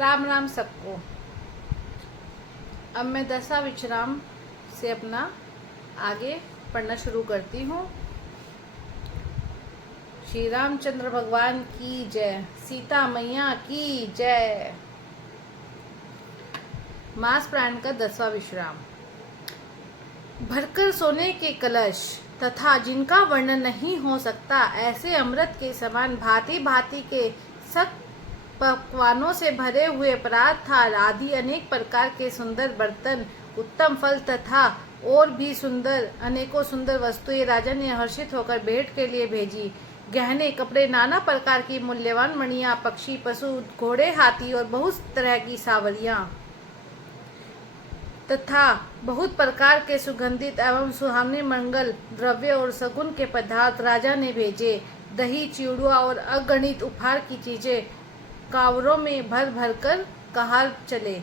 राम राम सबको। अब मैं 10वां विश्राम से अपना आगे पढ़ना शुरू करती हूँ। श्री रामचंद्र भगवान की जय, सीता मैया की जय। मास प्राण का 10वां विश्राम। भरकर सोने के कलश तथा जिनका वर्णन नहीं हो सकता, ऐसे अमृत के समान भांति भांति के सब पकवानों से भरे हुए परात थाल आदि अनेक प्रकार के सुंदर बर्तन, उत्तम फल तथा और भी सुंदर अनेकों सुंदर वस्तुएं राजा ने हर्षित होकर भेंट के लिए भेजी। गहने, कपड़े, नाना प्रकार की मूल्यवान मणियां, पक्षी, पशु, घोड़े, हाथी और बहुत तरह की सावरियां तथा बहुत प्रकार के सुगंधित एवं सुहावने मंगल द्रव्य और सगुन के पदार्थ राजा ने भेजे। दही, चिड़ुआ और अगणित उपहार की चीजें कावरों में भर भर कर कहा चले।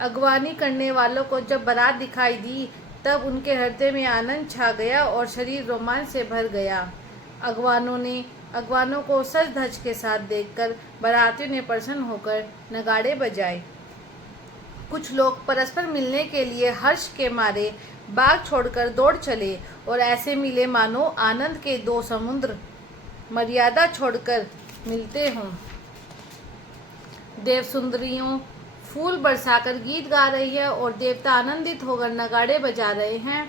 अगवानी करने वालों को जब बारात दिखाई दी, तब उनके हृदय में आनंद छा गया और शरीर रोमांच से भर गया। अगवानों को सज धज के साथ देखकर बारातियों ने प्रसन्न होकर नगाड़े बजाए। कुछ लोग परस्पर मिलने के लिए हर्ष के मारे बाग छोड़कर दौड़ चले और ऐसे मिले मानो आनंद के दो समुद्र मर्यादा छोड़कर मिलते हों। देव सुंदरियों फूल बरसाकर गीत गा रही है और देवता आनंदित होकर नगाड़े बजा रहे हैं।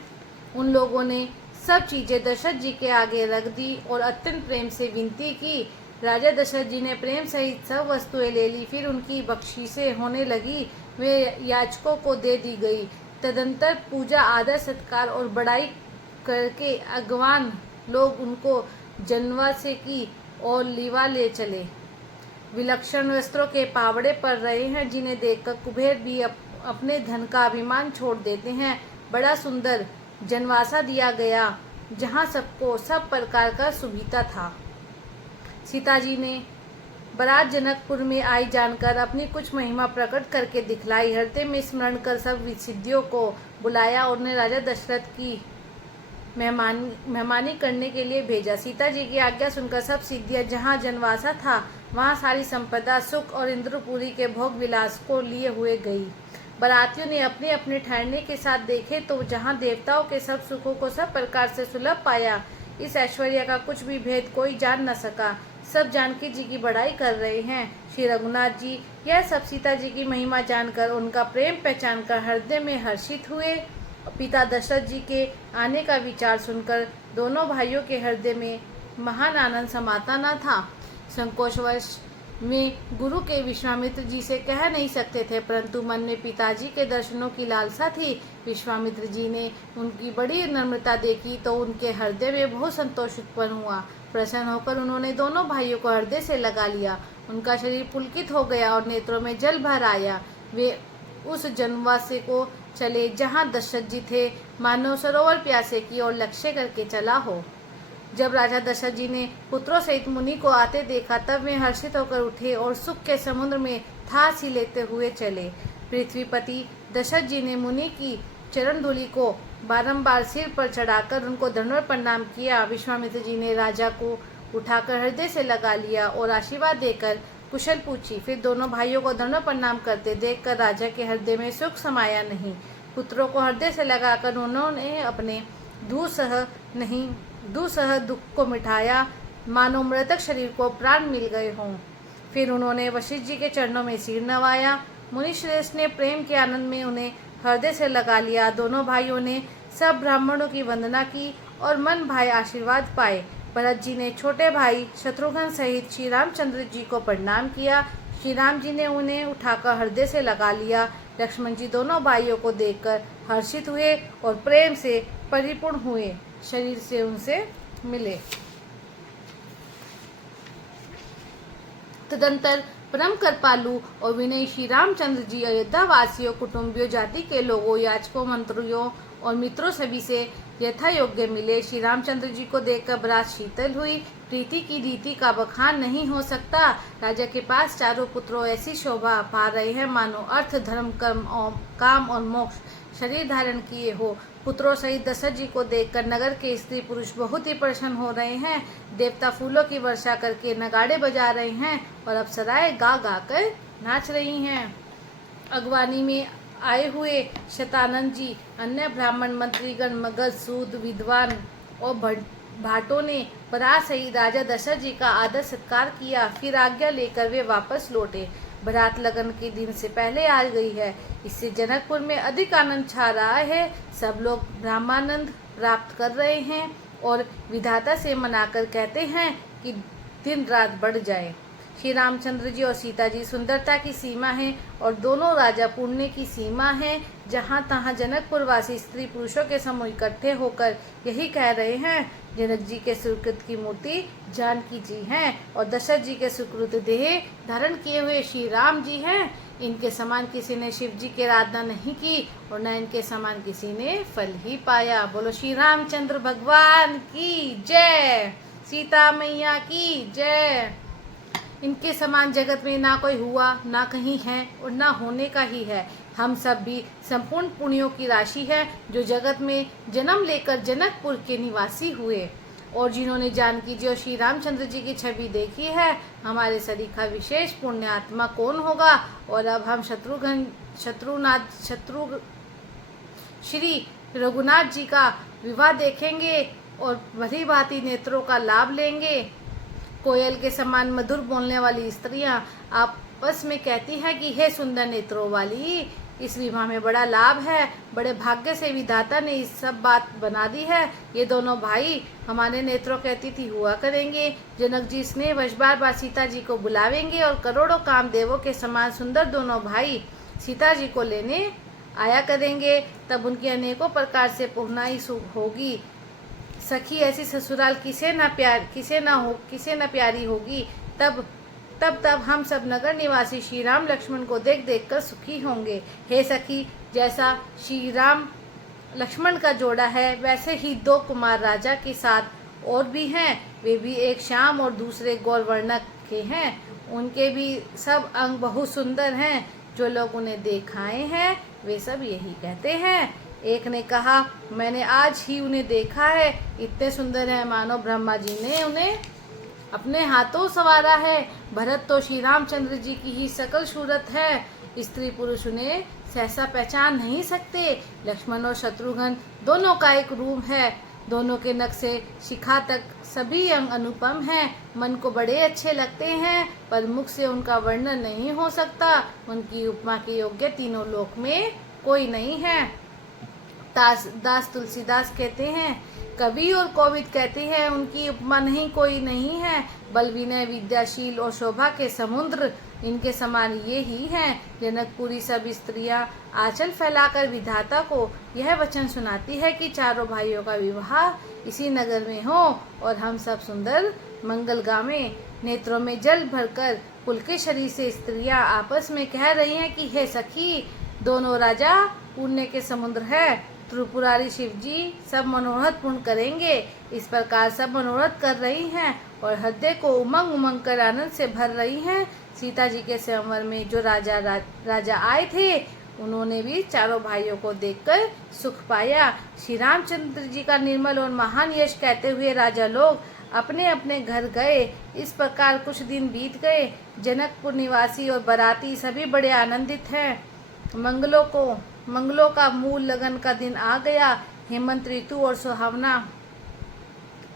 उन लोगों ने सब चीजें दशरथ जी के आगे रख दी और अत्यंत प्रेम से विनती की। राजा दशरथ जी ने प्रेम सहित सब वस्तुएं ले ली। फिर उनकी बख्शीशें होने लगी, वे याचकों को दे दी गई। तदंतर पूजा, आदर, सत्कार और बड़ाई करके अगवान लोग उनको जनवासे की और लीवा ले चले। विलक्षण वस्त्रों के पावड़े पड़ रहे हैं, जिन्हें देखकर कुबेर भी अपने धन का अभिमान छोड़ देते हैं। बड़ा सुंदर जनवासा दिया गया, जहाँ सबको सब प्रकार का सुविधा था। सीता जी ने बारात जनकपुर में आई जानकर अपनी कुछ महिमा प्रकट करके दिखलाई। हृदय में स्मरण कर सब सिद्धियों को बुलाया और उन्हें राजा दशरथ की मेहमानी करने के लिए भेजा। सीता जी की आज्ञा सुनकर सब सिद्धियां जहाँ जनवासा था, वहाँ सारी संपदा, सुख और इंद्रपुरी के भोग विलास को लिए हुए गई। बारातियों ने अपने अपने ठहरने के साथ देखे तो जहाँ देवताओं के सब सुखों को सब प्रकार से सुलभ पाया, इस ऐश्वर्य का कुछ भी भेद कोई जान न सका। सब जानकी जी की बड़ाई कर रहे हैं। श्री रघुनाथ जी यह सब सीता जी की महिमा जानकर, उनका प्रेम पहचान कर हृदय में हर्षित हुए। पिता दशरथ जी के आने का विचार सुनकर दोनों भाइयों के हृदय में महान आनंद समाता न था। संकोचवश में गुरु के विश्वामित्र जी से कह नहीं सकते थे, परंतु मन में पिताजी के दर्शनों की लालसा थी। विश्वामित्र जी ने उनकी बड़ी नम्रता देखी तो उनके हृदय में बहुत संतोष उत्पन्न हुआ। प्रसन्न होकर उन्होंने दोनों भाइयों को हृदय से लगा लिया। उनका शरीर पुलकित हो गया और नेत्रों में जल भर आया। वे उस जनवासे को चले जहाँ दशरथ जी थे, मानव सरोवर प्यासे की ओर लक्ष्य करके चला हो। जब राजा दशरथ जी ने पुत्रों सहित मुनि को आते देखा, तब वे हर्षित होकर उठे और सुख के समुद्र में थास ही लेते हुए चले। पृथ्वीपति दशरथ जी ने मुनि की चरण धूलि को बारंबार सिर पर चढ़ाकर उनको दंडवत प्रणाम किया। विश्वामित्र जी ने राजा को उठाकर हृदय से लगा लिया और आशीर्वाद देकर कुशल पूछी। फिर दोनों भाइयों को दंडवत प्रणाम करते देखकर राजा के हृदय में सुख समाया नहीं। पुत्रों को हृदय से लगाकर उन्होंने अपने दुसह दुख को मिटाया, मानो मृतक शरीर को प्राण मिल गए हों। फिर उन्होंने वशिष्ठ जी के चरणों में सिर नवाया। मुनि श्रेष्ठ ने प्रेम के आनंद में उन्हें हृदय से लगा लिया। दोनों भाइयों ने सब ब्राह्मणों की वंदना की और मन भाई आशीर्वाद पाए। भरत जी ने छोटे भाई शत्रुघ्न सहित श्री रामचंद्र जी को प्रणाम किया। श्री राम जी ने उन्हें उठाकर हृदय से लगा लिया। लक्ष्मण जी दोनों भाइयों को देखकर हर्षित हुए और प्रेम से परिपूर्ण हुए, शरीर से उनसे मिले। तदंतर परम कृपालु और विनयी श्री रामचंद्र जी अयोध्या वासियों, कुटुंबियों, जाति के लोगों, याचकों, मंत्रियों और मित्रों सभी से यथा योग्य मिले। श्री रामचंद्र जी को देखकर बरात शीतल हुई। प्रीति की रीति का बखान नहीं हो सकता। राजा के पास चारों पुत्रों ऐसी शोभा पा रहे हैं, मानो अर्थ, धर्म, कर्म और काम और मोक्ष शरीर धारण किए हो। पुत्रों सहित दशरथ जी को देखकर नगर के स्त्री पुरुष बहुत ही प्रसन्न हो रहे हैं। देवता फूलों की वर्षा करके नगाड़े बजा रहे हैं और अप्सराएं गा गा कर नाच रही हैं। अगवानी में आए हुए शतानंद जी, अन्य ब्राह्मण मंत्रीगण, मगध, सूद, विद्वान और भाटों ने बारात सहित राजा दशरथ जी का आदर सत्कार किया। फिर आज्ञा लेकर वे वापस लौटे। बारात लगन के दिन से पहले आ गई है, इससे जनकपुर में अधिक आनंद छा रहा है। सब लोग ब्रह्मानंद प्राप्त कर रहे हैं और विधाता से मनाकर कहते हैं कि दिन रात बढ़ जाए। श्री रामचंद्र जी और सीता जी सुंदरता की सीमा है और दोनों राजा पुण्य की सीमा है। जहाँ तहाँ जनकपुर वासी स्त्री पुरुषों के समूह इकट्ठे होकर यही कह रहे हैं, जनक जी के सुकृत की मूर्ति जानकी जी हैं और दशरथ जी के सुकृत देह धारण किए हुए श्री राम जी हैं। इनके समान किसी ने शिव जी की आराधना नहीं की और न इनके समान किसी ने फल ही पाया। बोलो श्री रामचंद्र भगवान की जय, सीता मैया की जय। इनके समान जगत में ना कोई हुआ, ना कहीं है और ना होने का ही है। हम सब भी संपूर्ण पुण्यों की राशि है जो जगत में जन्म लेकर जनकपुर के निवासी हुए और जिन्होंने जानकी जी और श्री रामचंद्र जी की छवि देखी है। हमारे सरीखा विशेष पुण्य आत्मा कौन होगा। और अब हम श्री रघुनाथ जी का विवाह देखेंगे और भली भांति नेत्रों का लाभ लेंगे। कोयल के समान मधुर बोलने वाली स्त्रियां आपस में कहती हैं कि हे सुंदर नेत्रों वाली, इस विवाह में बड़ा लाभ है। बड़े भाग्य से विधाता ने इस सब बात बना दी है। ये दोनों भाई हमारे नेत्रों के अतिथि हुआ करेंगे। जनक जी स्नेह वश बार बार सीता जी को बुलावेंगे और करोड़ों कामदेवों के समान सुंदर दोनों भाई सीता जी को लेने आया करेंगे। तब उनकी अनेकों प्रकार से पुहनाई होगी। सखी ऐसी ससुराल किसे न प्यारी होगी। तब हम सब नगर निवासी श्री राम लक्ष्मण को देख देख कर सुखी होंगे। हे सखी, जैसा श्री राम लक्ष्मण का जोड़ा है वैसे ही दो कुमार राजा के साथ और भी हैं। वे भी एक श्याम और दूसरे गौरवर्णक के हैं। उनके भी सब अंग बहुत सुंदर हैं। जो लोग उन्हें देखाए हैं वे सब यही कहते हैं। एक ने कहा, मैंने आज ही उन्हें देखा है, इतने सुंदर है मानो ब्रह्मा जी ने उन्हें अपने हाथों संवारा है। भरत तो श्री रामचंद्र जी की ही सकल सूरत है, स्त्री पुरुष उन्हें सहसा पहचान नहीं सकते। लक्ष्मण और शत्रुघ्न दोनों का एक रूप है। दोनों के नख से शिखा तक सभी अंग अनुपम हैं। मन को बड़े अच्छे लगते हैं पर मुख से उनका वर्णन नहीं हो सकता। उनकी उपमा के योग्य तीनों लोक में कोई नहीं है। दास तुलसीदास कहते हैं, कवि और कोविद कहते हैं, उनकी उपमा नहीं कोई नहीं है। बल विनय विद्याशील और शोभा के समुद्र इनके समान ये ही हैं। जनकपुरी सब स्त्रियां आंचल फैलाकर विधाता को यह वचन सुनाती है कि चारों भाइयों का विवाह इसी नगर में हो और हम सब सुंदर मंगल गावें। नेत्रों में जल भरकर पुलके शरीर से स्त्रियां आपस में कह रही हैं कि हे सखी, दोनों राजा पुण्य के समुद्र है। त्रिपुरारी शिव जी सब मनोरथ पूर्ण करेंगे। इस प्रकार सब मनोरथ कर रही हैं और हृदय को उमंग उमंग कर आनंद से भर रही हैं। सीता जी के स्वयंवर में जो राजा आए थे उन्होंने भी चारों भाइयों को देखकर सुख पाया। श्री रामचंद्र जी का निर्मल और महान यश कहते हुए राजा लोग अपने अपने घर गए। इस प्रकार कुछ दिन बीत गए। जनकपुर निवासी और बाराती सभी बड़े आनंदित हैं। मंगलों का मूल लगन का दिन आ गया। हेमंत ऋतु और सुहावना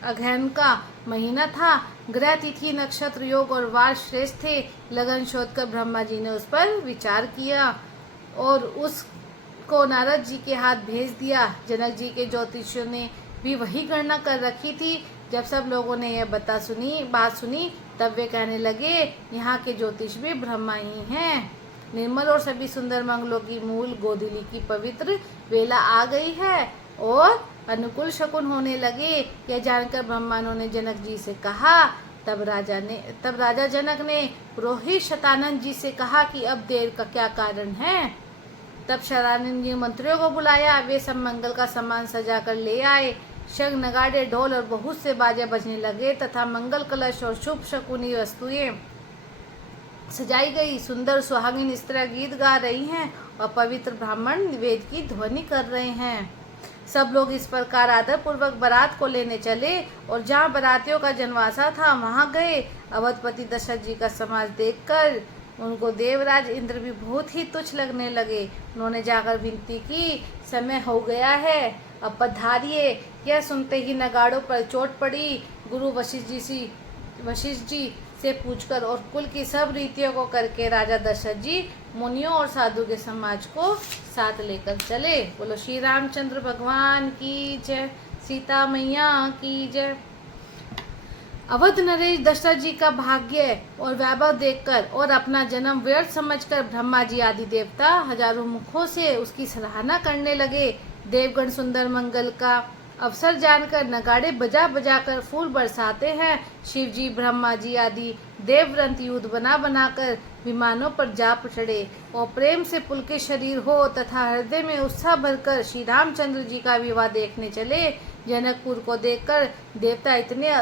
अगहन का महीना था। ग्रह तिथि नक्षत्र योग और वार श्रेष्ठ थे। लगन शोधकर ब्रह्मा जी ने उस पर विचार किया और उसको नारद जी के हाथ भेज दिया। जनक जी के ज्योतिषियों ने भी वही गणना कर रखी थी। जब सब लोगों ने यह बात सुनी तब वे कहने लगे, यहाँ के ज्योतिष भी ब्रह्मा ही हैं। निर्मल और सभी सुंदर मंगलों की मूल गोधूली की पवित्र वेला आ गई है और अनुकूल शकुन होने लगे। यह जानकर ब्रह्मानों ने जनक जी से कहा। तब राजा जनक ने पुरोहित शतानंद जी से कहा कि अब देर का क्या कारण है। तब शतानंद जी मंत्रियों को बुलाया। वे सब मंगल का सामान सजा कर ले आए। शंख नगाड़े ढोल और बहुत से बाजे बजने लगे तथा मंगल कलश और शुभ शकुनी वस्तुएं सजाई गई। सुंदर सुहागिन स्त्रियां गीत गा रही हैं और पवित्र ब्राह्मण निवेद की ध्वनि कर रहे हैं। सब लोग इस प्रकार आदर पूर्वक बारात को लेने चले और जहाँ बारातियों का जनवासा था वहाँ गए। अवधपति दशरथ जी का समाज देखकर उनको देवराज इंद्र भी बहुत ही तुच्छ लगने लगे। उन्होंने जाकर विनती की, समय हो गया है, अब पधारिए। यह सुनते ही नगाड़ों पर चोट पड़ी। गुरु वशिष्ठ जी से पूछकर और कुल की सब रीतियों को करके राजा दशरथ जी मुनियों और साधु के समाज को साथ लेकर चले। बोलो श्री रामचंद्र भगवान की जय, सीता मैया की जय। अवध नरेश दशरथ जी का भाग्य और वैभव देखकर और अपना जन्म व्यर्थ समझकर ब्रह्मा जी आदि देवता हजारों मुखों से उसकी सराहना करने लगे। देवगण सुंदर मंगल का अवसर जानकर नगाड़े बजा बजा कर फूल बरसाते हैं। शिव जी ब्रह्मा जी आदि देवव्रत युद्ध बना बनाकर विमानों पर जा चढ़े और प्रेम से पुलकित शरीर हो तथा हृदय में उत्साह भरकर श्री रामचंद्र जी का विवाह देखने चले। जनकपुर को देखकर देवता इतने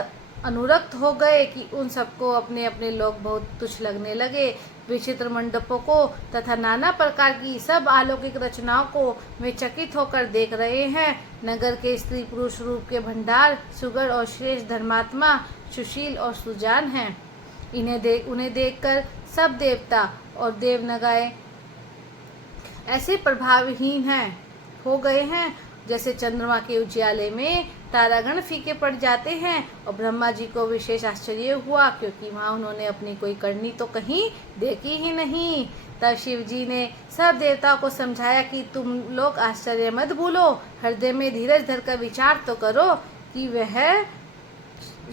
अनुरक्त हो गए कि उन सबको अपने अपने लोग बहुत तुच्छ लगने लगे। विचित्र मंडपों को तथा नाना प्रकार की सब अलौकिक रचनाओं को वे चकित होकर देख रहे हैं। नगर के स्त्री पुरुष रूप के भंडार सुगढ़ और श्रेष्ठ धर्मात्मा सुशील और सुजान हैं। उन्हें देखकर सब देवता और देवनगाएं ऐसे प्रभावहीन हो गए हैं जैसे चंद्रमा के उजियाले में तारागण फीके पड़ जाते हैं। और ब्रह्मा जी को विशेष आश्चर्य हुआ क्योंकि वहाँ उन्होंने अपनी कोई करनी तो कहीं देखी ही नहीं। तब शिव जी ने सब देवताओं को समझाया कि तुम लोग आश्चर्य मत भूलो, हृदय में धीरज धरकर विचार तो करो कि वह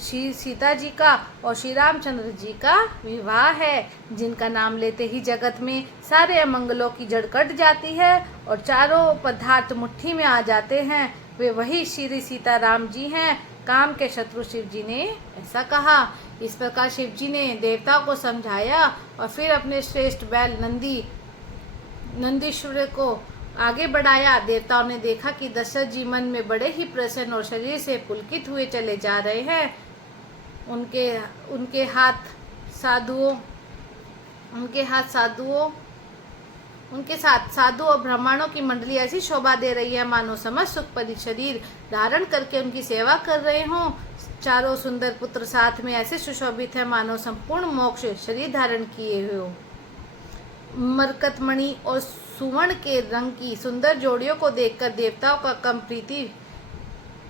श्री सीता जी का और श्री रामचंद्र जी का विवाह है, जिनका नाम लेते ही जगत में सारे अमंगलों की जड़ कट जाती है और चारों पदार्थ मुट्ठी में आ जाते हैं। वे वही श्री सीता राम जी हैं। काम के शत्रु शिव जी ने ऐसा कहा। इस प्रकार शिव जी ने देवताओं को समझाया और फिर अपने श्रेष्ठ बैल नंदीश्वर को आगे बढ़ाया। देवताओं ने देखा कि दशरथ जी मन में बड़े ही प्रसन्न और शरीर से पुलकित हुए चले जा रहे हैं। उनके साथ साधु और ब्राह्मणों की मंडली ऐसी शोभा दे रही है मानो समस्त सुखपरी शरीर धारण करके उनकी सेवा कर रहे हों। चारों सुंदर पुत्र साथ में ऐसे सुशोभित है मानो संपूर्ण मोक्ष शरीर धारण किए हो। मरकतमणि और सुवर्ण के रंग की सुंदर जोड़ियों को देखकर देवताओं का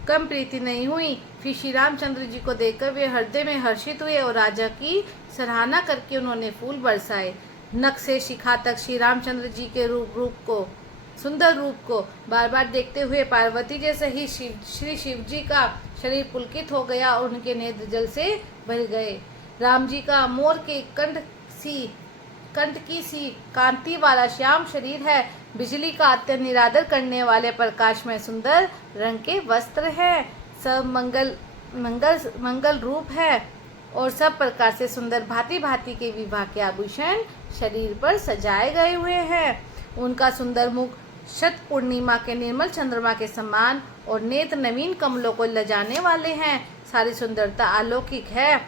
कम प्रीति नहीं हुई। फिर श्री रामचंद्र जी को देखकर वे हृदय में हर्षित हुए और राजा की सराहना करके उन्होंने फूल बरसाए। नख से शिखा तक श्री रामचंद्र जी के सुंदर रूप को बार बार देखते हुए पार्वती जैसे ही श्री शिव जी का शरीर पुलकित हो गया और उनके नेत्र जल से भर गए। राम जी का मोर के कंठ की सी कांति वाला श्याम शरीर है। बिजली का अत्यंत निरादर करने वाले प्रकाश में सुंदर रंग के वस्त्र है। सब मंगल रूप है और सब प्रकार से सुंदर भांति भांति के विवाह के आभूषण शरीर पर सजाए गए हुए हैं। उनका सुंदर मुख शत पूर्णिमा के निर्मल चंद्रमा के समान और नेत्र नवीन कमलों को लजाने वाले हैं। सारी सुंदरता अलौकिक है,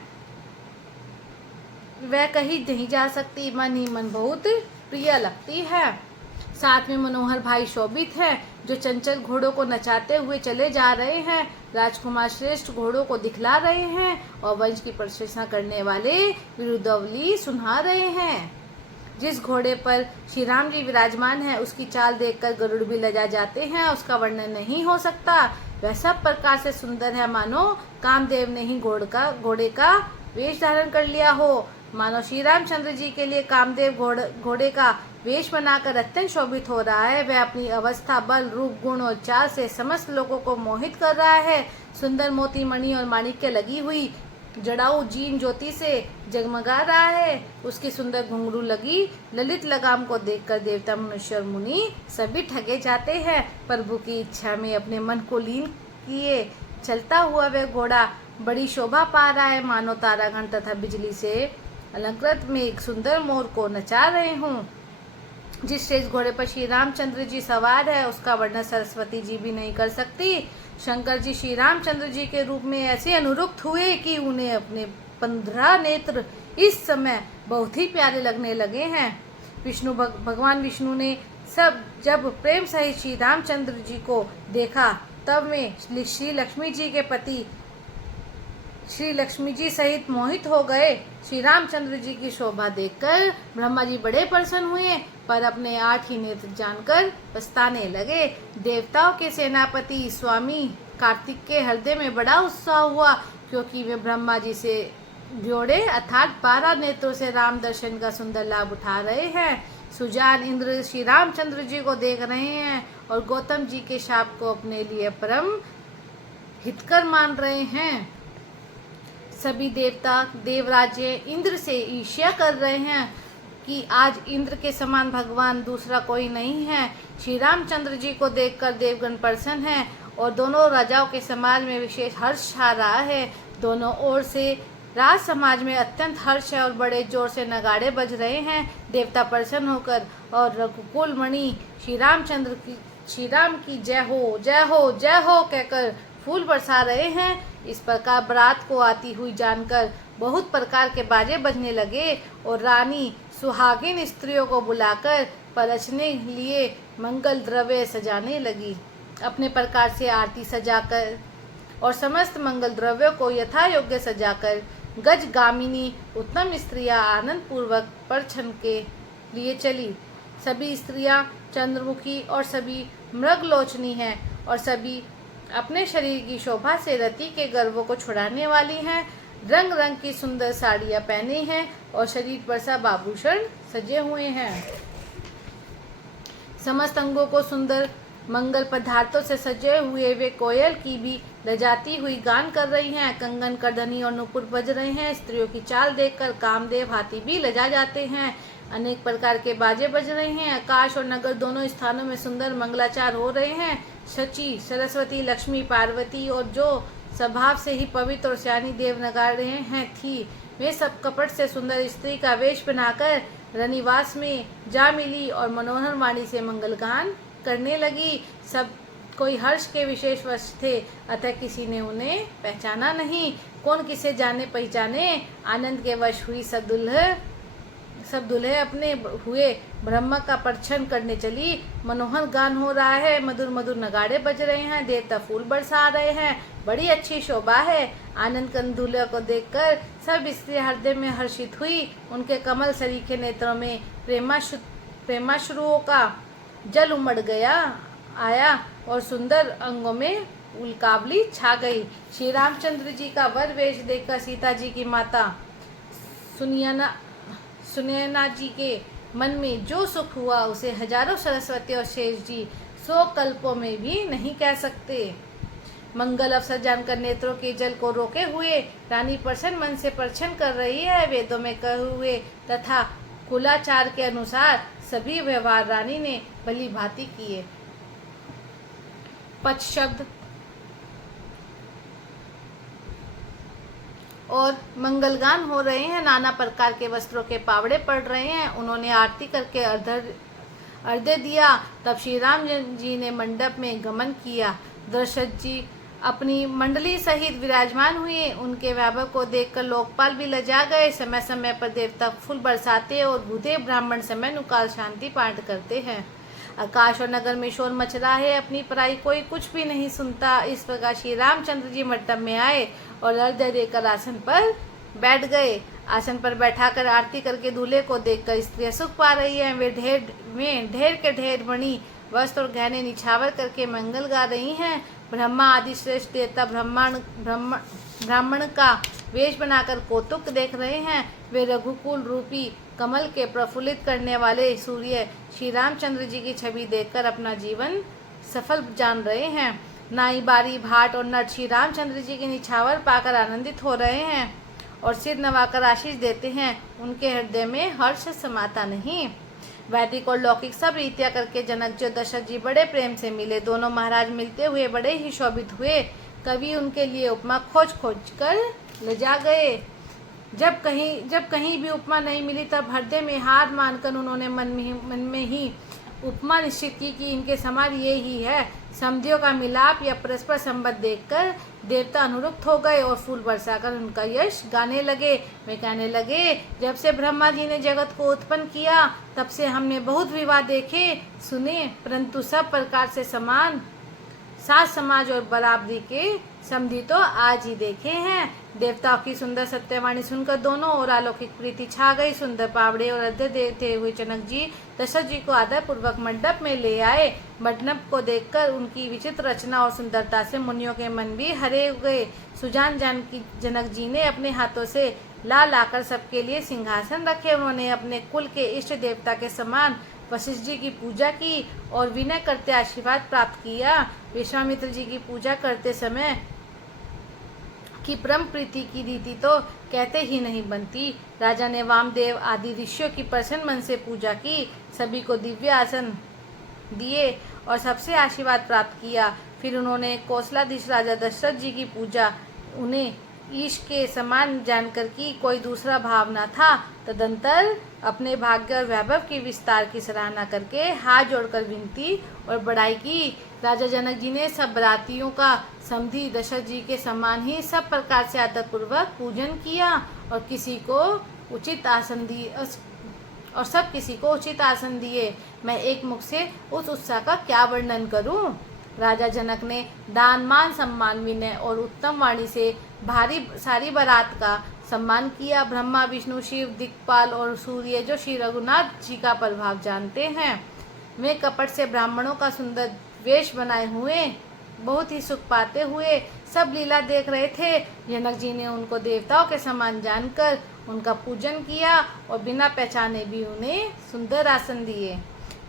वह कहीं नहीं जा सकती। मन ही मन बहुत प्रिय लगती है। साथ में मनोहर भाई शोभित है जो चंचल घोड़ों को नचाते हुए चले जा रहे हैं। राजकुमार श्रेष्ठ घोड़ों को दिखला रहे हैं और वंश की प्रशंसा करने वाले विरुद्धावली सुना रहे हैं। जिस घोड़े पर श्री राम जी विराजमान है उसकी चाल देखकर गरुड़ भी लजा जाते हैं, उसका वर्णन नहीं हो सकता। वह सब प्रकार से सुंदर है मानो कामदेव ने ही घोड़े का वेश धारण कर लिया हो। मानो श्री रामचंद्र जी के लिए कामदेव घोड़े का वेश बनाकर अत्यंत शोभित हो रहा है। वह अपनी अवस्था, बल, रूप, गुण और चाल से समस्त लोगों को मोहित कर रहा है। सुंदर मोती, मणि और माणिक्य लगी हुई जड़ाऊ जीन ज्योति से जगमगा रहा है। उसकी सुंदर घुंघरू लगी ललित लगाम को देखकर देवता, मनुष्य और मुनि सभी ठगे जाते हैं। प्रभु की इच्छा में अपने मन को लीन किए चलता हुआ वह घोड़ा बड़ी शोभा पा रहा है, मानो तारागण तथा बिजली से अलंकृत में एक सुंदर मोर को नचा रहे हों। जिस श्रेष्ठ घोड़े पर श्री रामचंद्र जी सवार है उसका वर्णन सरस्वती जी भी नहीं कर सकती। शंकर जी श्री रामचंद्र जी के रूप में ऐसे अनुरुक्त हुए कि उन्हें अपने 15 नेत्र इस समय बहुत ही प्यारे लगने लगे हैं। भगवान विष्णु ने जब प्रेम सहित श्री रामचंद्र जी को देखा तब में श्री लक्ष्मी जी के पति श्री लक्ष्मी जी सहित मोहित हो गए। श्री रामचंद्र जी की शोभा देखकर ब्रह्मा जी बड़े प्रसन्न हुए, पर अपने 8 ही नेत्र जानकर पछताने लगे। देवताओं के सेनापति स्वामी कार्तिक के हृदय में बड़ा उत्साह हुआ, क्योंकि वे ब्रह्मा जी से जोड़े अर्थात 12 नेत्रों से राम दर्शन का सुंदर लाभ उठा रहे हैं। सुजान इंद्र श्री रामचंद्र जी को देख रहे हैं और गौतम जी के शाप को अपने लिए परम हितकर मान रहे हैं। सभी देवता देवराज्य इंद्र से ईर्ष्या कर रहे हैं कि आज इंद्र के समान भगवान दूसरा कोई नहीं है। श्री रामचंद्र जी को देखकर देवगण प्रसन्न हैं और दोनों राजाओं के समाज में विशेष हर्ष छा रहा है। दोनों ओर से राज समाज में अत्यंत हर्ष है और बड़े जोर से नगाड़े बज रहे हैं। देवता प्रसन्न होकर और रघुकुल मणि श्री राम की जय हो जय हो जय हो कहकर फूल बरसा रहे हैं। इस प्रकार बारात को आती हुई जानकर बहुत प्रकार के बाजे बजने लगे और रानी सुहागिन स्त्रियों को बुलाकर परछने लिए मंगल द्रव्य सजाने लगी। अपने प्रकार से आरती सजाकर और समस्त मंगल द्रव्यों को यथा योग्य सजाकर गज गामिनी उत्तम स्त्रियां आनंद पूर्वक परछन के लिए चली। सभी स्त्रियां चंद्रमुखी और सभी मृगलोचनी हैं और सभी अपने शरीर की शोभा से रति के गर्वों को छुड़ाने वाली हैं। रंग रंग की सुंदर साड़ियां पहनी हैं और शरीर पर सब आभूषण सजे हुए हैं। समस्त अंगों को सुंदर मंगल पदार्थों से सजे हुए वे कोयल की भी लजाती हुई गान कर रही हैं। कंगन करधनी और नुपुर बज रहे हैं। स्त्रियों की चाल देखकर कामदेव हाथी भी लजा जाते हैं। अनेक प्रकार के बाजे बज रहे हैं। आकाश और नगर दोनों स्थानों में सुंदर मंगलाचार हो रहे हैं। शची सरस्वती लक्ष्मी पार्वती और जो स्वभाव से ही पवित्र और श्यानी देव नगाड़ रहे हैं थी, वे सब कपट से सुंदर स्त्री का वेश बनाकर रनिवास में जा मिली और मनोहर वाणी से मंगलगान करने लगी। सब कोई हर्ष के विशेष वश थे, अतः किसी ने उन्हें पहचाना नहीं। कौन किसे जाने पहचाने। आनंद के वश हुई सब दुल्हे अपने हुए ब्रह्मा का परछन करने चली। मनोहर गान हो रहा है, मधुर मधुर नगाड़े बज रहे हैं, देवता फूल बरसा रहे हैं, बड़ी अच्छी शोभा है। आनंद कंद दूल्हे को देखकर सब स्त्री हृदय में हर्षित हुई। उनके कमल सरीखे नेत्रों में प्रेमाश्रुओं का जल उमड़ आया और सुंदर अंगों में उल्कावली छा गई। श्री रामचंद्र जी का वर वेश देखकर सीता जी की माता सुनैना जी के मन में जो सुख हुआ उसे हजारों सरस्वती और शेष जी 100 कल्पों में भी नहीं कह सकते। मंगल अवसर जानकर नेत्रों के जल को रोके हुए रानी प्रसन्न मन से परछन कर रही है। वेदों में कहे हुए तथा कुलाचार के अनुसार सभी व्यवहार रानी ने भली भांति किए। पच शब्द और मंगलगान हो रहे हैं। नाना प्रकार के वस्त्रों के पावड़े पड़ रहे हैं। उन्होंने आरती करके अर्घ्य दिया। तब श्री राम जी ने मंडप में गमन किया। दशरथ जी अपनी मंडली सहित विराजमान हुए। उनके वैभव को देखकर लोकपाल भी लजा गए। समय समय पर देवता फूल बरसाते और बूढ़े ब्राह्मण समय अनुकाल शांति पाठ करते हैं। आकाश और नगर में शोर मच रहा है, अपनी पराई कोई कुछ भी नहीं सुनता। इस प्रकार श्री रामचंद्र जी मंडप में आए और अर्घ्य देकर आसन पर बैठ गए। आसन पर बैठाकर आरती करके दूल्हे को देखकर स्त्रियां सुख पा रही हैं। वे ढेर के ढेर मणि वस्त्र और गहने निछावर करके मंगल गा रही हैं। ब्रह्मा आदि श्रेष्ठ देवता ब्राह्मण का वेश बनाकर कौतुक देख रहे हैं। वे रघुकुल रूपी कमल के प्रफुल्लित करने वाले सूर्य श्री रामचंद्र जी की छवि देखकर अपना जीवन सफल जान रहे हैं। नाई बारी भाट और नट श्री रामचंद्र जी के निछावर पाकर आनंदित हो रहे हैं और सिर नवाकर आशीष देते हैं। उनके हृदय में हर्ष समाता नहीं। वैदिक और लौकिक सब रीतियां करके जनक जी दशरथ जी बड़े प्रेम से मिले। दोनों महाराज मिलते हुए बड़े ही शोभित हुए। कवि उनके लिए उपमा खोज कर ले जा गए। जब कहीं भी उपमा नहीं मिली तब हृदय में हार मानकर उन्होंने मन में ही उपमा निश्चित की कि इनके समाज ये ही है। समधियों का मिलाप या परस्पर संबंध देखकर देवता अनुरुक्त हो गए और फूल बरसाकर उनका यश गाने लगे। वे कहने लगे, जब से ब्रह्मा जी ने जगत को उत्पन्न किया तब से हमने बहुत विवाह देखे सुने, परंतु सब प्रकार से समान साथ समाज और बराबरी के समधी तो आज ही देखे हैं। देवताओं की सुंदर सत्यवाणी सुनकर दोनों ओर अलौकिक प्रीति छा गई। सुंदर पावड़े और अर्घ्य देते हुए जनक जी दशरथ जी को आदर पूर्वक मंडप में ले आए। मंडप को देखकर उनकी विचित्र रचना और सुंदरता से मुनियों के मन भी हरे गए। सुजान जानकी जनक जी ने अपने हाथों से ला लाकर सबके लिए सिंहासन रखे। उन्होंने अपने कुल के इष्ट देवता के समान वशिष्ठ जी की पूजा की और विनय करते आशीर्वाद प्राप्त किया। विश्वामित्र जी की पूजा करते समय की परम प्रीति की रीति तो कहते ही नहीं बनती। राजा ने वामदेव आदि ऋषियों की प्रसन्न मन से पूजा की, सभी को दिव्य आसन दिए और सबसे आशीर्वाद प्राप्त किया। फिर उन्होंने कौशलाधीश राजा दशरथ जी की पूजा उन्हें ईश के समान जानकर की कोई दूसरा भाव न था। तदंतर अपने भाग्य और वैभव के विस्तार की सराहना करके हाथ जोड़कर विनती और बड़ाई की। राजा जनक जी ने सब बरातियों का समधी दशरथ जी के समान ही सब प्रकार से आदरपूर्वक पूजन किया और सब किसी को उचित आसन दिए। मैं एक मुख से उस उत्साह का क्या वर्णन करूं। राजा जनक ने दान मान सम्मान विनय और उत्तम वाणी से सारी बारात का सम्मान किया। ब्रह्मा विष्णु शिव दिक्पाल और सूर्य जो श्री रघुनाथ जी का प्रभाव जानते हैं, वे कपट से ब्राह्मणों का सुंदर वेश बनाए हुए बहुत ही सुख पाते हुए सब लीला देख रहे थे। जनक जी ने उनको देवताओं के समान जानकर उनका पूजन किया और बिना पहचाने भी उन्हें सुंदर आसन दिए।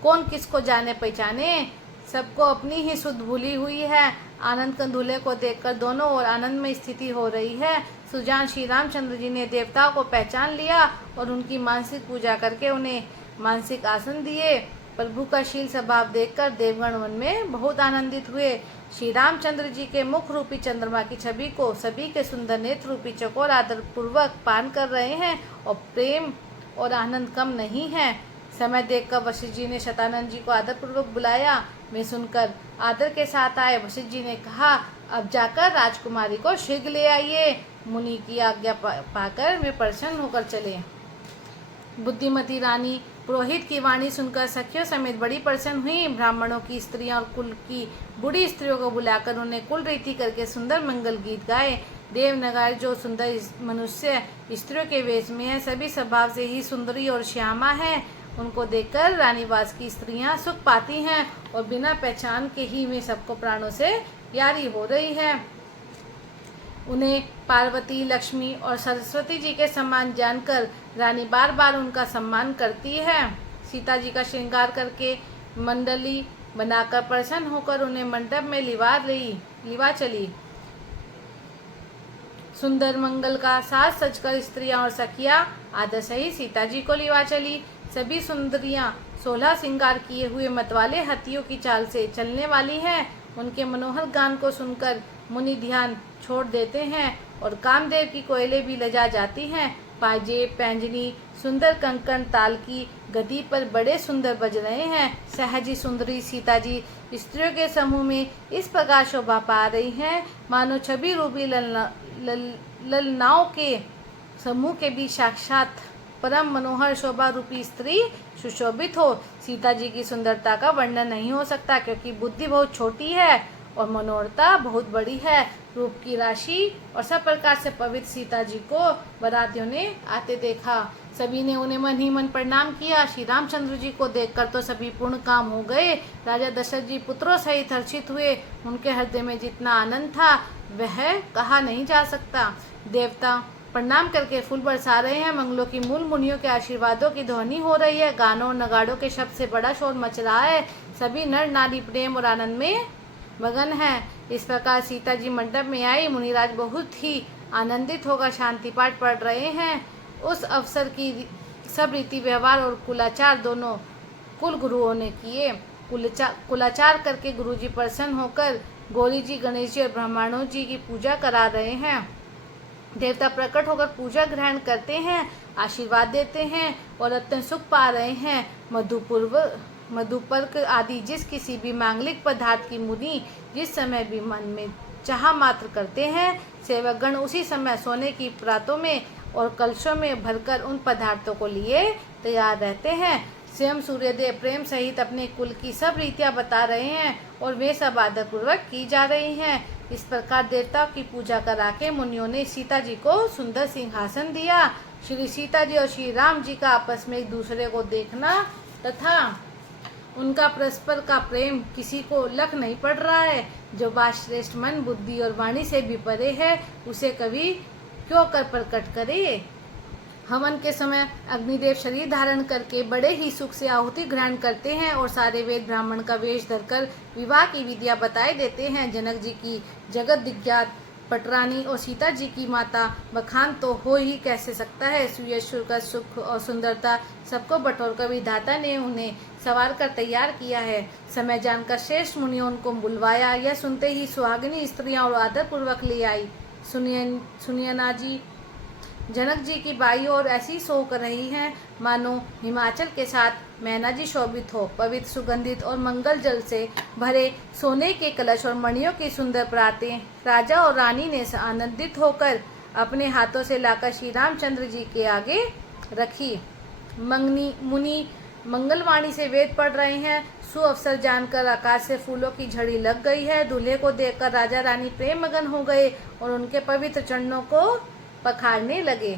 कौन किसको जाने पहचाने, सबको अपनी ही सुध भूली हुई है। आनंद कंदूले को देखकर दोनों ओर आनंद में स्थिति हो रही है। सुजान श्री रामचंद्र जी ने देवताओं को पहचान लिया और उनकी मानसिक पूजा करके उन्हें मानसिक आसन दिए। प्रभु का शील स्वभाव देखकर देवगण मन में बहुत आनंदित हुए। श्री रामचंद्र जी के मुख रूपी चंद्रमा की छवि को सभी के सुंदर नेत्र रूपी चकोर आदर पूर्वक पान कर रहे हैं और प्रेम और आनंद कम नहीं है। समय देखकर वशिष्ठ जी ने शतानंद जी को आदर पूर्वक बुलाया। वे सुनकर आदर के साथ आए। वशिष्ठ जी ने कहा, अब जाकर राजकुमारी को शीघ्र ले आइए। मुनि की आज्ञा पाकर वे प्रसन्न होकर चले। बुद्धिमती रानी पुरोहित की वाणी सुनकर सखियों समेत बड़ी प्रसन्न हुई। ब्राह्मणों की स्त्रियां और कुल की बूढ़ी स्त्रियों को बुलाकर उन्हें कुल रीति करके सुंदर मंगल गीत गाए। देवनगार जो सुंदर मनुष्य स्त्रियों के वेश में है, सभी स्वभाव से ही सुंदरी और श्यामा है। उनको देखकर रानीवास की स्त्रियां सुख पाती हैं और बिना पहचान के ही वे सबको प्राणों से प्यारी हो रही है। उन्हें पार्वती लक्ष्मी और सरस्वती जी के समान जानकर रानी बार बार उनका सम्मान करती है। सीता जी का श्रृंगार करके मंडली बनाकर प्रसन्न होकर उन्हें मंडप में लिवा चली। सुंदर मंगल का साज सजकर स्त्रियां और सखियां आदर सही सीता जी को लिवा चली। सभी सुंदरियां 16 श्रृंगार किए हुए मतवाले हाथियों की चाल से चलने वाली हैं। उनके मनोहर गान को सुनकर मुनि ध्यान छोड़ देते हैं और कामदेव की कोयले भी लजा जाती हैं। पाजे पैंजनी सुंदर कंकण ताल की गति पर बड़े सुंदर बज रहे हैं। सहजी सुंदरी सीता जी स्त्रियों के समूह में इस प्रकार शोभा पा रही हैं, मानो छवि रूपी ललनाओं के समूह के भी साक्षात परम मनोहर शोभा रूपी स्त्री सुशोभित हो। सीता जी की सुंदरता का वर्णन नहीं हो सकता, क्योंकि बुद्धि बहुत छोटी है और मनोहरता बहुत बड़ी है। रूप की राशि और सब प्रकार से पवित्र सीता जी को बारातियों ने आते देखा। सभी ने उन्हें मन ही मन प्रणाम किया। श्री रामचंद्र जी को देखकर तो सभी पूर्ण काम हो गए। राजा दशरथ जी पुत्रों सहित हर्षित हुए। उनके हृदय में जितना आनंद था वह कहा नहीं जा सकता। देवता प्रणाम करके फूल बरसा रहे हैं। मंगलों की मूल मुनियों के आशीर्वादों की ध्वनि हो रही है। गानों और नगाड़ों के शब्द से बड़ा शोर मच रहा है। सभी नर नारी प्रेम और आनंद में मगन है। इस प्रकार सीता जी मंडप में आई। मुनिराज बहुत ही आनंदित होकर शांति पाठ पढ़ रहे हैं। उस अवसर की सब रीति व्यवहार और कुलाचार दोनों कुल गुरुओं ने किए। कुलाचार करके गुरुजी प्रसन्न होकर गौरी जी, गणेश जी और ब्रह्मांडों जी की पूजा करा रहे हैं। देवता प्रकट होकर पूजा ग्रहण करते हैं, आशीर्वाद देते हैं और अत्यंत सुख पा रहे हैं। मधुपर्क आदि जिस किसी भी मांगलिक पदार्थ की मुनि जिस समय भी मन में चाह मात्र करते हैं, सेवकगण उसी समय सोने की प्रातों में और कलशों में भरकर उन पदार्थों को लिए तैयार रहते हैं। स्वयं सूर्यदेव प्रेम सहित अपने कुल की सब रीतियां बता रहे हैं और वे सब आदर पूर्वक की जा रही हैं। इस प्रकार देवताओं की पूजा करा के मुनियों ने सीता जी को सुंदर सिंहासन दिया। श्री सीता जी और श्री राम जी का आपस में एक दूसरे को देखना तथा उनका परस्पर का प्रेम किसी को लख नहीं पड़ रहा है। जो बात श्रेष्ठ मन बुद्धि और वाणी से भी परे है, उसे कवि क्यों कर प्रकट करे। हवन के समय अग्निदेव शरीर धारण करके बड़े ही सुख से आहुति ग्रहण करते हैं और सारे वेद ब्राह्मण का वेश धरकर विवाह की विधियां बताए देते हैं। जनक जी की जगत विख्यात पटरानी और सीता जी की माता बखान तो हो ही कैसे सकता है। सुयश का सुख और सुंदरता सबको बटोर कर विधाता ने उन्हें सवार कर तैयार किया है। समय जानकर श्रेष्ठ मुनियों उनको बुलवाया। यह सुनते ही सुहागिनी स्त्रियां और आदर पूर्वक ले आई। सुनिए ना जी, जनक जी की बाई और ऐसी सोच रही हैं मानो हिमाचल के साथ मैना जी शोभित हो। पवित्र सुगंधित और मंगल जल से भरे सोने के कलश और मणियों की सुंदर परातें राजा और रानी ने आनंदित होकर अपने हाथों से लाकर श्री रामचंद्र जी के आगे रखी। मुनि मंगलवाणी से वेद पढ़ रहे हैं। सुअवसर जानकर आकाश से फूलों की झड़ी लग गई है। दूल्हे को देखकर राजा रानी प्रेम मगन हो गए और उनके पवित्र चरणों को पखारने लगे।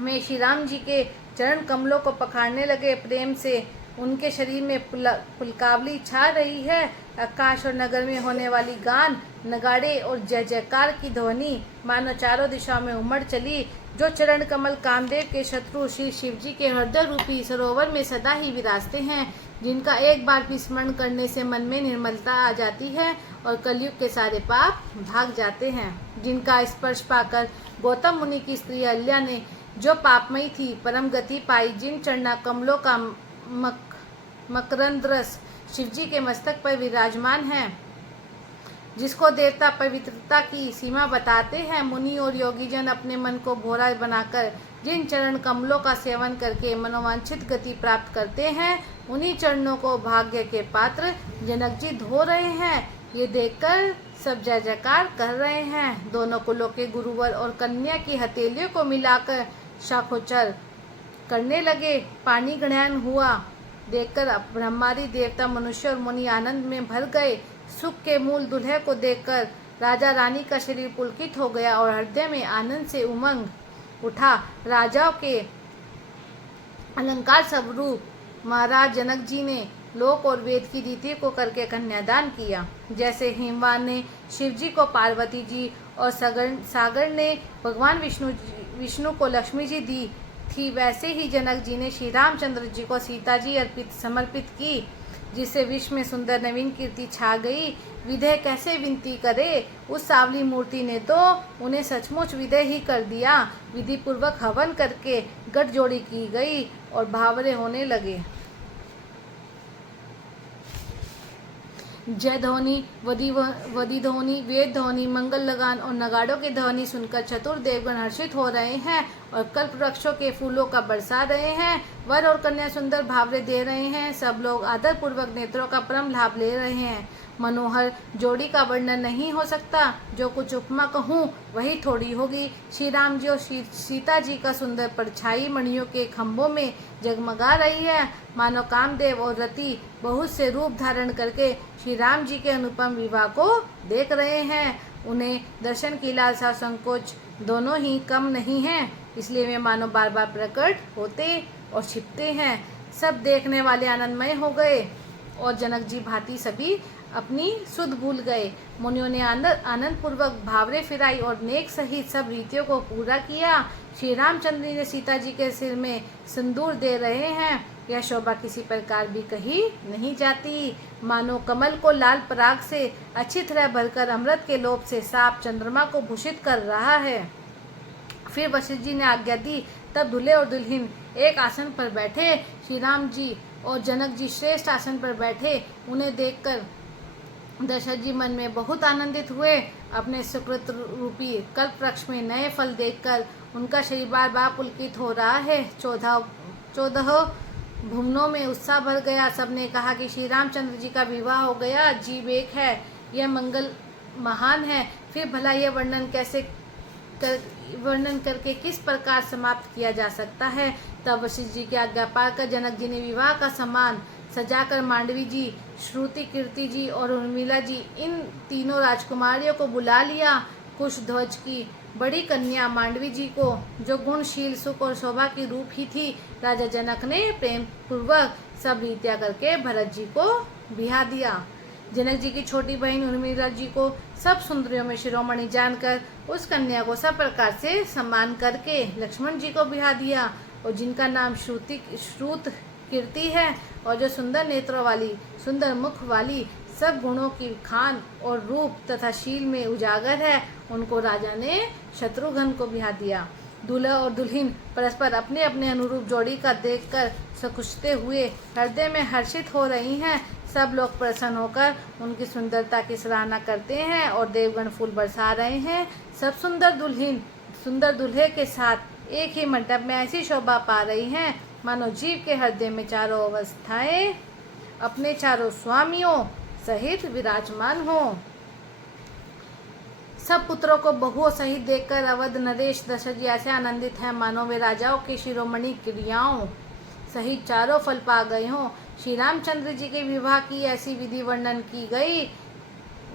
मैं श्री राम जी के चरण कमलों को पखारने लगे। प्रेम से उनके शरीर में पुलकावली छा रही है। आकाश और नगर में होने वाली गान, नगाड़े और जय जयकार की ध्वनि मानो चारों दिशाओं में उमड़ चली। जो चरण कमल कामदेव के शत्रु श्री शिव जी के हृदय रूपी सरोवर में सदा ही विराजते हैं, जिनका एक बार भी स्मरण करने से मन में निर्मलता आ जाती है और कलयुग के सारे पाप भाग जाते हैं। जिनका स्पर्श पाकर गौतम मुनि की स्त्री अहल्या ने जो पापमयी थी परम गति पाई। जिन चरणा कमलों का मकरंद रस शिव जी के मस्तक पर विराजमान है, जिसको देवता पवित्रता की सीमा बताते हैं। मुनि और योगीजन अपने मन को भोरा बनाकर जिन चरण कमलों का सेवन करके मनोवांछित गति प्राप्त करते हैं, उन्हीं चरणों को भाग्य के पात्र जनक जी धो रहे हैं। ये देखकर सब जय जयकार कर रहे हैं। दोनों कुलों के गुरुवर और कन्या की हथेलियों को मिलाकर शाखोचर करने लगे। पानी ग्रहण हुआ देखकर ब्रह्मादि देवता मनुष्य और मुनि आनंद में भर गए। सुख के मूल दुल्हे को देखकर राजा रानी का शरीर पुलकित हो गया और हृदय में आनंद से उमंग उठा। राजाओं के अलंकार स्वरूप महाराज जनक जी ने लोक और वेद की रीति को करके कन्यादान किया। जैसे हिमवान ने शिव जी को पार्वती जी और सागर ने भगवान विष्णु को लक्ष्मी जी दी थी, वैसे ही जनक जी ने श्री रामचंद्र जी को सीता जी समर्पित की, जिससे विश्व में सुंदर नवीन कीर्ति छा गई। विदेह कैसे विनती करे, उस सावली मूर्ति ने तो उन्हें सचमुच विदेह ही कर दिया। विधि पूर्वक हवन करके गठजोड़ी की गई और भावरे होने लगे। जय ध्वनि, वदी ध्वनि, वेद ध्वनि, मंगल लगान और नगाड़ों की ध्वनि सुनकर चतुर देवगण हर्षित हो रहे हैं और कल्प वृक्षों के फूलों का बरसा रहे हैं। वर और कन्या सुंदर भावरे दे रहे हैं। सब लोग आदर पूर्वक नेत्रों का परम लाभ ले रहे हैं। मनोहर जोड़ी का वर्णन नहीं हो सकता। जो कुछ उपमा कहूँ वही थोड़ी होगी। श्री राम जी और सीता जी का सुंदर परछाई मणियों के खंभों में जगमगा रही है। मानो कामदेव और रति बहुत से रूप धारण करके श्री राम जी के अनुपम विवाह को देख रहे हैं। उन्हें दर्शन की लालसा संकोच दोनों ही कम नहीं है, इसलिए वे मानो बार बार प्रकट होते और छिपते हैं। सब देखने वाले आनंदमय हो गए और जनक जी भांति सभी अपनी सुध भूल गए। मुनियों ने आनंद पूर्वक भावरे फिराई और नेक सहित सब रीतियों को पूरा किया। श्री रामचंद्र जी सीता जी के सिर में सिंदूर दे रहे हैं। यह शोभा किसी प्रकार भी कही नहीं जाती। मानो कमल को लाल पराग से अच्छी तरह भरकर अमृत के लोभ से साफ चंद्रमा को भूषित कर रहा है। फिर वशिष्ठ जी ने आज्ञा दी। तब दूल्हे और दुल्हन एक आसन पर बैठे। श्री राम जी और जनक जी श्रेष्ठ आसन पर बैठे। उन्हें देखकर दशरथ जी मन में बहुत आनंदित हुए। अपने सुकृत रूपी कल्प वृक्ष में नए फल देखकर उनका शरीर बार बार पुलकित हो रहा है। 14 भुवनों में उत्साह भर गया। सबने कहा कि श्री रामचंद्र जी का विवाह हो गया। जीव एक है, यह मंगल महान है। फिर भला यह वर्णन कैसे वर्णन करके किस प्रकार समाप्त किया जा सकता है। तब वशिष्ठ जी की आज्ञा पाकर जनक जी ने विवाह का सामान सजाकर मांडवी जी, श्रुति, कीर्ति जी और उर्मिला जी इन तीनों राजकुमारियों को बुला लिया। कुशध्वज की बड़ी कन्या मांडवी जी को, जो गुणशील, सुख और शोभा की रूप ही थी, राजा जनक ने प्रेम पूर्वक सब रीतियां करके भरत जी को बिहा दिया। जनक जी की छोटी बहन उर्मिला जी को सब सुंदरियों में शिरोमणि जानकर उस कन्या को सब प्रकार से सम्मान करके लक्ष्मण जी को बिहा दिया, और जिनका नाम श्रुत कीर्ति है, और जो सुंदर नेत्रों वाली, सुंदर मुख वाली, सब गुणों की खान और रूप तथा शील में उजागर है, उनको राजा ने शत्रुघ्न को बिहा दिया। दूल्हा और दुल्हन परस्पर अपने अपने अनुरूप जोड़ी का देखकर सकुचते हुए हृदय में हर्षित हो रही हैं। सब लोग प्रसन्न होकर उनकी सुंदरता की सराहना करते हैं और देवगण फूल बरसा रहे हैं। सब सुंदर दुल्हन सुंदर दूल्हे के साथ एक ही मंडप में ऐसी शोभा पा रही हैं मानो जीव के हृदय में चारों अवस्थाएं अपने चारों स्वामियों सहित विराजमान हो। सब पुत्रों को बहुओं सहित देखकर अवध नरेश दशरथ जी ऐसे आनंदित हैं मानो वे राजाओं की शिरोमणि क्रियाओं सहित चारों फल पा गए हों। श्री रामचंद्र जी के विवाह की ऐसी विधि वर्णन की गई,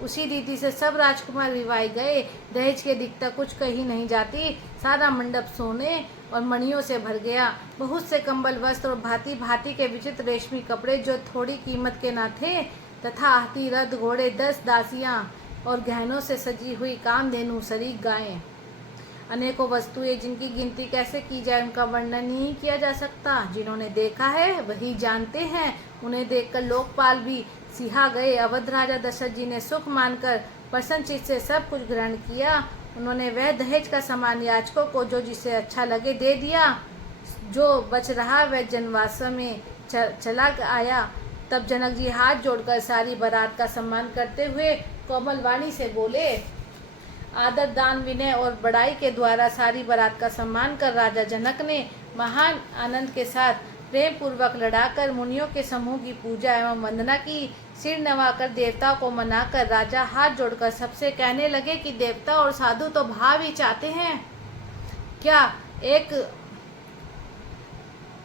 उसी रीति से सब राजकुमार विवाहे गए। दहेज की अधिकता कुछ कही नहीं जाती। सारा मंडप सोने और मणियों से भर गया। बहुत से कंबल, वस्त्र और भांति भांति के विचित्र रेशमी कपड़े जो थोड़ी कीमत के न थे, तथा हाथी, रथ, घोड़े, 10 दासियां और गहनों से सजी हुई कामधेनु, सरीख गायें, अनेकों वस्तुएं जिनकी गिनती कैसे की जाए, उनका वर्णन नहीं किया जा सकता। जिन्होंने देखा है वही जानते हैं। उन्हें देखकर लोकपाल भी सिहा गए। अवध राजा दशरथ जी ने सुख मानकर प्रसन्न चित्त से सब कुछ ग्रहण किया। उन्होंने वह दहेज का सामान याचकों को जो जिसे अच्छा लगे दे दिया। जो बच रहा वह जनवास में चला आया। तब जनक जी हाथ जोड़कर सारी बारात का सम्मान करते हुए कोमल वाणी से बोले। आदर, दान, विनय और बड़ाई के द्वारा सारी बारात का सम्मान कर राजा जनक ने महान आनंद के साथ प्रेम पूर्वक लड़ाकर मुनियों के समूह की पूजा एवं वंदना की। सिर नवाकर देवताओं को मनाकर राजा हाथ जोड़कर सबसे कहने लगे कि देवता और साधु तो भाव ही चाहते हैं,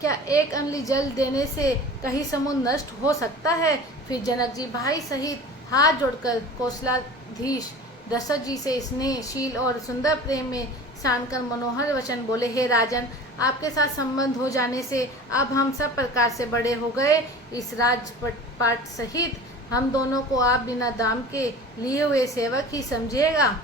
क्या एक अनली जल देने से कहीं समुद्र नष्ट हो सकता है। फिर जनक जी भाई सहित हाथ जोड़कर कौशलाधीश दशरथ जी से स्नेहशील और सुंदर प्रेम में सानकर मनोहर वचन बोले। हे राजन, आपके साथ संबंध हो जाने से अब हम सब प्रकार से बड़े हो गए। इस राजपाट सहित हम दोनों को आप बिना दाम के लिए हुए सेवक ही समझिएगा।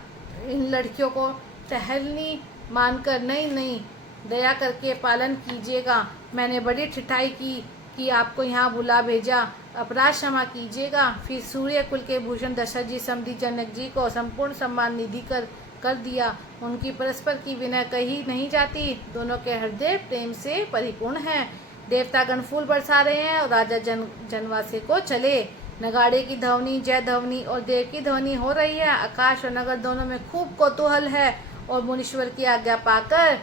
इन लड़कियों को टहलनी मानकर नहीं दया करके पालन कीजिएगा। मैंने बड़ी ठिठाई की कि आपको यहाँ बुला भेजा, अपराध क्षमा कीजिएगा। फिर सूर्य कुल के भूषण दशरथ जी समधी जनक जी को संपूर्ण सम्मान निधि कर दिया। उनकी परस्पर की विनय कही नहीं जाती। दोनों के हृदय प्रेम से परिपूर्ण हैं। देवतागण फूल बरसा रहे हैं और राजा जनवासे को चले। नगाड़े की ध्वनि, जय ध्वनि और देव की ध्वनि हो रही है। आकाश और नगर दोनों में खूब कौतूहल है और मुनीश्वर की आज्ञा पाकर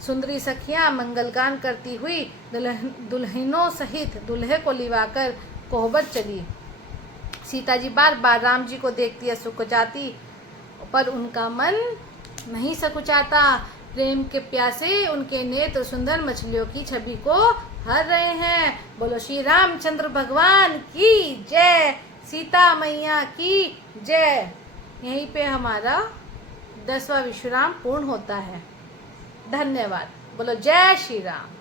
सुंदरी सखियां मंगलगान करती हुई दुल्हनों सहित दूल्हे को लिवाकर कोहबर चली। सीता जी बार बार राम जी को देखती है सकुचाती, पर उनका मन नहीं सकुचाता। प्रेम के प्यासे उनके नेत्र सुंदर मछलियों की छवि को हर रहे हैं। बोलो श्री रामचंद्र भगवान की जय, सीता मैया की जय। यहीं पे हमारा 10वां विश्राम पूर्ण होता है। धन्यवाद। बोलो जय श्री राम।